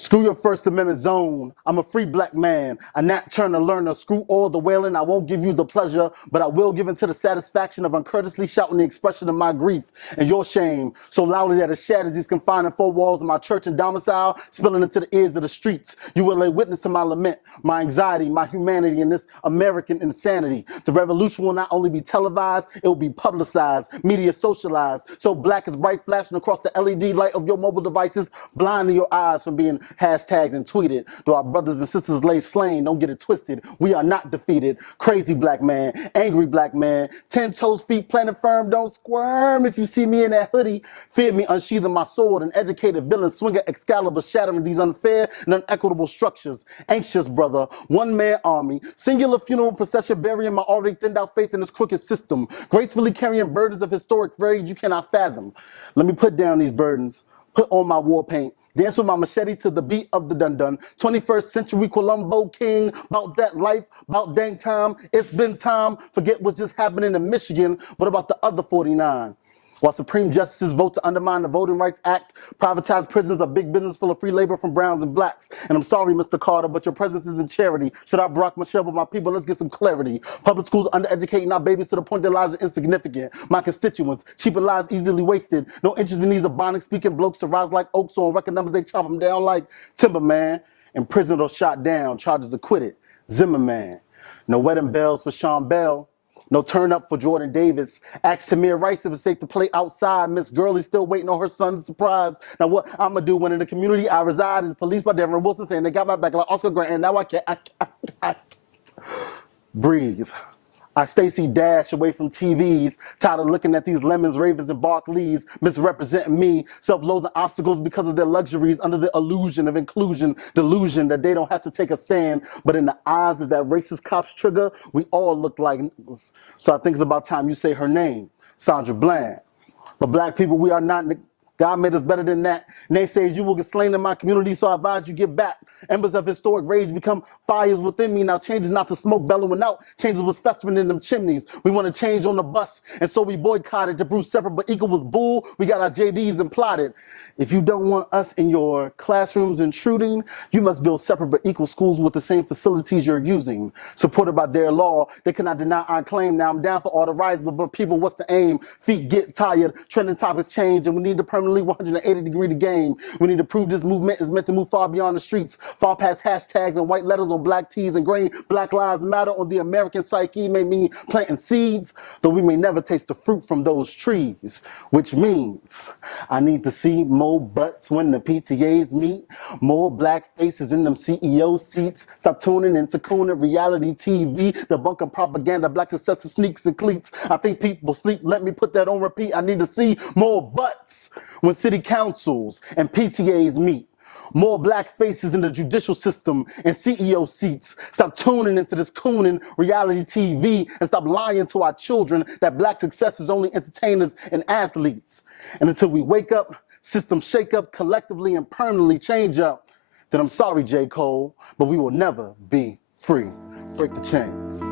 Screw your First Amendment zone. I'm a free black man, a Nat Turner learner. Screw all the wailing. I won't give you the pleasure, but I will give into the satisfaction of uncourteously shouting the expression of my grief and your shame so loudly that it shatters these confining four walls of my church and domicile, spilling into the ears of the streets. You will lay witness to my lament, my anxiety, my humanity, and this American insanity. The revolution will not only be televised, it will be publicized, media socialized, so black is bright flashing across the LED light of your mobile devices, blinding your eyes from being hashtagged and tweeted. Though our brothers and sisters lay slain, don't get it twisted. We are not defeated. Crazy black man, angry black man, 10 toes, feet planted firm, don't squirm. If you see me in that hoodie, fear me unsheathing my sword, an educated villain swinging Excalibur, shattering these unfair and unequitable structures. Anxious brother, one-man army, singular funeral procession burying my already thinned out faith in this crooked system, gracefully carrying burdens of historic rage you cannot fathom. Let me put down these burdens, put on my war paint, dance with my machete to the beat of the dun-dun. 21st century Columbo King, about that life, about dang time. It's been time. Forget what's just happening in Michigan. What about the other 49? While Supreme Justices vote to undermine the Voting Rights Act, privatize prisons, a big business full of free labor from browns and blacks. And I'm sorry, Mr. Carter, but your presence isn't charity. Should I Barack Michelle with my people? Let's get some clarity. Public schools undereducating our babies to the point their lives are insignificant. My constituents, cheaper lives easily wasted. No interest in these Ebonic speaking blokes to rise like oaks, so on record numbers they chop them down like Timberman. Imprisoned or shot down, charges acquitted. Zimmerman. No wedding bells for Sean Bell. No turn up for Jordan Davis. Ask Tamir Rice if it's safe to play outside. Miss Gurley still waiting on her son's surprise. Now what I'ma do when in the community I reside is policed by Devin Wilson saying they got my back like Oscar Grant and now I can't breathe. I Stacey Dash away from TVs, tired of looking at these lemons, ravens, and Barclays misrepresenting me, self-loathing obstacles because of their luxuries under the illusion of inclusion, delusion that they don't have to take a stand. But in the eyes of that racist cop's trigger, we all look like niggas. So I think it's about time you say her name, Sandra Bland. But black people, we are not God made us better than that. Naysayers, you will get slain in my community, so I advise you get back. Embers of historic rage become fires within me. Now change is not the smoke bellowing out. Change was festering in them chimneys. We want to change on the bus, and so we boycotted. To prove separate but equal was bull. We got our JDs and plotted. If you don't want us in your classrooms intruding, you must build separate but equal schools with the same facilities you're using. Supported by their law, they cannot deny our claim. Now I'm down for all the rights, but people, what's the aim? Feet get tired, trending topics change, and we need to permanently 180-degree the game. We need to prove this movement is meant to move far beyond the streets, far past hashtags and white letters on black tees and grain. Black lives matter on the American psyche may mean planting seeds, though we may never taste the fruit from those trees, which means I need to see more butts when the PTAs meet, more black faces in them CEO seats. Stop tuning into cooning reality TV, debunking propaganda, black success sneaks and cleats. I think people sleep, let me put that on repeat. I need to see more butts when city councils and PTAs meet. More black faces in the judicial system and CEO seats. Stop tuning into this cooning reality TV and stop lying to our children that black success is only entertainers and athletes. And until we wake up, system shake up, collectively and permanently change up, then I'm sorry, J. Cole, but we will never be free. Break the chains.